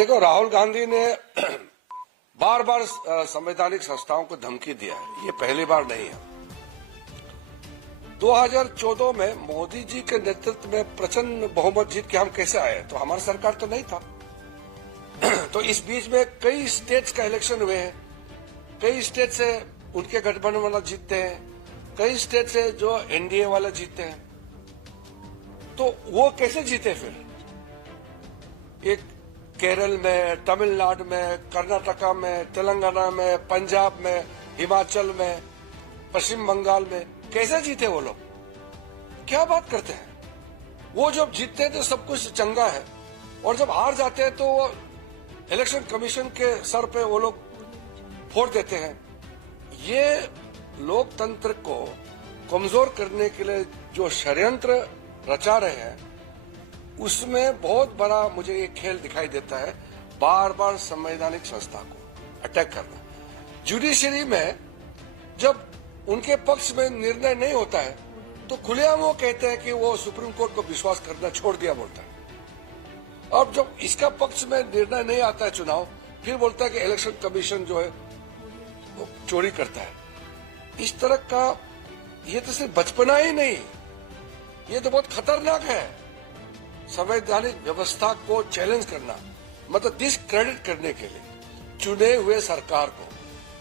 देखो, राहुल गांधी ने बार बार संवैधानिक संस्थाओं को धमकी दिया है। ये पहली बार नहीं है। 2014 में मोदी जी के नेतृत्व में प्रचंड बहुमत जीत के हम कैसे आए? तो हमारी सरकार तो नहीं था। तो इस बीच में कई स्टेट्स का इलेक्शन हुए हैं, कई स्टेट से उनके गठबंधन वाला जीतते हैं, कई स्टेट से जो एनडीए वाले जीतते हैं। तो वो कैसे जीते फिर? एक केरल में, तमिलनाडु में, कर्नाटका में, तेलंगाना में, पंजाब में, हिमाचल में, पश्चिम बंगाल में कैसे जीते वो लोग? क्या बात करते हैं? वो जब जीतते हैं तो सब कुछ चंगा है, और जब हार जाते हैं तो वो इलेक्शन कमीशन के सर पे वो लोग फोड़ देते हैं। ये लोकतंत्र को कमजोर करने के लिए जो षड्यंत्र रचा रहे हैं, उसमें बहुत बड़ा मुझे ये खेल दिखाई देता है। बार बार संवैधानिक संस्था को अटैक करना। जुडिशरी में जब उनके पक्ष में निर्णय नहीं होता है तो खुलेआम वो कहते हैं कि वो सुप्रीम कोर्ट को विश्वास करना छोड़ दिया बोलता है। अब जब इसका पक्ष में निर्णय नहीं आता है चुनाव, फिर बोलता है कि इलेक्शन कमीशन जो है वो चोरी करता है। इस तरह का ये तो सिर्फ बचपना ही नहीं, ये तो बहुत खतरनाक है। संवैधानिक व्यवस्था को चैलेंज करना, मतलब डिसक्रेडिट करने के लिए चुने हुए सरकार को,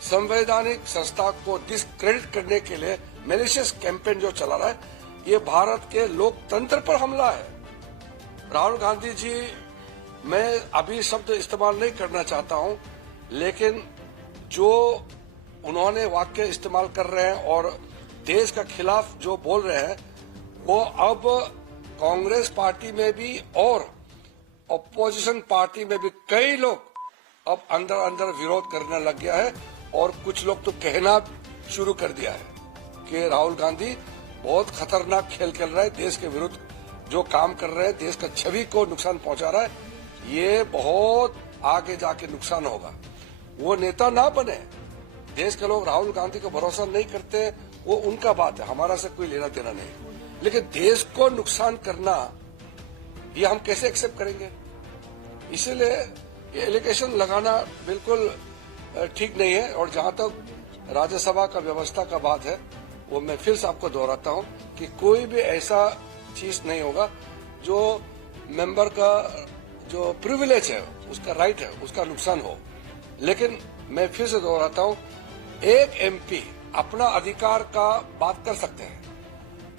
संवैधानिक संस्था को डिसक्रेडिट करने के लिए मैलिशियस कैंपेन जो चला रहा है, ये भारत के लोकतंत्र पर हमला है। राहुल गांधी जी, मैं अभी शब्द इस्तेमाल नहीं करना चाहता हूं, लेकिन जो उन्होंने वाक्य इस्तेमाल कर रहे हैं और देश का खिलाफ जो बोल रहे हैं, वो अब कांग्रेस पार्टी में भी और ऑपोजिशन पार्टी में भी कई लोग अब अंदर अंदर विरोध करने लग गया है, और कुछ लोग तो कहना शुरू कर दिया है कि राहुल गांधी बहुत खतरनाक खेल खेल रहा है, देश के विरुद्ध जो काम कर रहे हैं, देश का छवि को नुकसान पहुंचा रहा है, ये बहुत आगे जाके नुकसान होगा। वो नेता ना बने। देश के लोग राहुल गांधी को भरोसा नहीं करते, वो उनका बात है, हमारा से कोई लेना देना नहीं। लेकिन देश को नुकसान करना, ये हम कैसे एक्सेप्ट करेंगे? इसीलिए ये एलिगेशन लगाना बिल्कुल ठीक नहीं है। और जहां तक राज्यसभा का व्यवस्था का बात है, वो मैं फिर से आपको दोहराता हूं कि कोई भी ऐसा चीज नहीं होगा जो मेंबर का जो प्रिविलेज है, उसका राइट है, उसका नुकसान हो। लेकिन मैं फिर से दोहराता हूं, एक एमपी अपना अधिकार का बात कर सकते हैं,